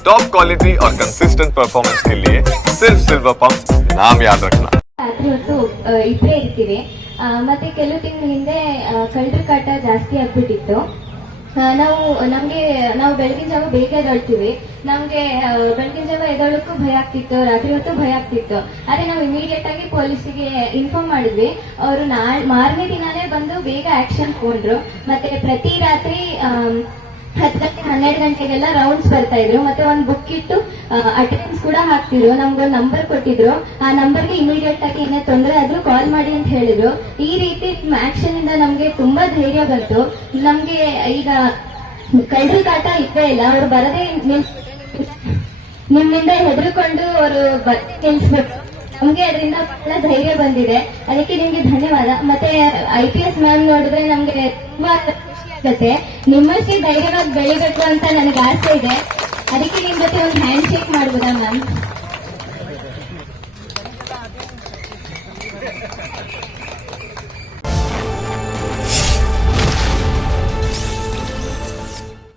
Top quality और consistent performance के लिए सिर्फ सिल्वर पंप नाम याद रखना ರಾತ್ರಿ ಹೊತ್ತು ಆ, ಇಬ್ಬರೇ ಇರ್ತೀವಿ ಆ, ಮತ್ತೆ ಕೆಲವು ತಿಂಗಳ ಹಿಂದೆ ಕಳ್ಳರ ಕಾಟ ಜಾಸ್ತಿ ಆಗ್ಬಿಟ್ಟಿತ್ತು ಆ, ನಾವು ನಮ್ಗೆ ನಾವು ಬೆಳಗಿನ ಜಾವ ಬೇಗ ಎದ್ದೇಳ್ತೀವಿ ನಮ್ಗೆ ಆ, ಬೆಳಗಿನ ಜಾವ ಎದ್ದೇಳಕ್ಕೂ ಭಯ ಆಗ್ತಿತ್ತು ರಾತ್ರಿ ಹೊತ್ತು ಭಯ ಆಗ್ತಿತ್ತು ಆದ್ರೆ ನಾವು ಇಮಿಡಿಯೇಟ್ ಆಗಿ ಪೊಲೀಸಿಗೆ ಇನ್ಫಾರ್ಮ್ ಮಾಡಿದ್ವಿ ಅವರು ನಾಳೆ ಮಾರನೇ ದಿನಾನೇ ಬಂದು ಬೇಗ ಆಕ್ಷನ್ ತಗೊಂಡ್ರು ಮತ್ತೆ ಪ್ರತಿ ರಾತ್ರಿ ಆಮ್, ಹತ್ತು ಗಂಟೆ ಹನ್ನೆರಡು ಗಂಟೆಗೆಲ್ಲ ರೌಂಡ್ಸ್ ಬರ್ತಾ ಇದ್ರು. ಮತ್ತೆ ಒಂದು ಬುಕ್ ಇಟ್ಟು ಅಟೆಂಡೆನ್ಸ್ ಕೂಡ ಹಾಕ್ತಿದ್ರು. ನಮ್ಗೊಂದು ನಂಬರ್ ಕೊಟ್ಟಿದ್ರು. ಆ ನಂಬರ್ಗೆ ಇಮಿಡಿಯೇಟ್ ಆಗಿ ಏನೇ ತೊಂದರೆ ಆದ್ರೂ ಕಾಲ್ ಮಾಡಿ ಅಂತ ಹೇಳಿದ್ರು. ಈ ರೀತಿ ಆಕ್ಷನ್ ಇಂದ ನಮ್ಗೆ ತುಂಬಾ ಧೈರ್ಯ ಬಂತು. ನಮ್ಗೆ ಈಗ ಕಳ್ಳರು ಕಾಟ ಇದ್ದೇ ಇಲ್ಲ. ಅವ್ರು ಬರದೇ ನಿಮ್ಮಿಂದ ಹೆದರ್ಕೊಂಡು ಅವರು ನಿಲ್ಸ್ಬೇಕು ನಮ್ಗೆ ಅದರಿಂದ ಬಹಳ ಧೈರ್ಯ ಬಂದಿದೆ. ಅದಕ್ಕೆ ನಿಮ್ಗೆ ಧನ್ಯವಾದ. ಮತ್ತೆ ಐ ಪಿ ಎಸ್ ಮ್ಯಾಮ್ ನೋಡಿದ್ರೆ ನಮ್ಗೆ ತುಂಬಾ ಆಗುತ್ತೆ. ನಿಮ್ಮಷ್ಟೇ ಧೈರ್ಯವಾಗಿ ಬೆಳಿಬೇಕು ಅಂತ ನನಗೆ ಆಸೆ ಇದೆ. ಅದಕ್ಕೆ ನಿಮ್ ಜೊತೆ ಒಂದು ಹ್ಯಾಂಡ್ ಶೇಕ್ ಮಾಡ್ಬೋದಾ ಮ್ಯಾಮ್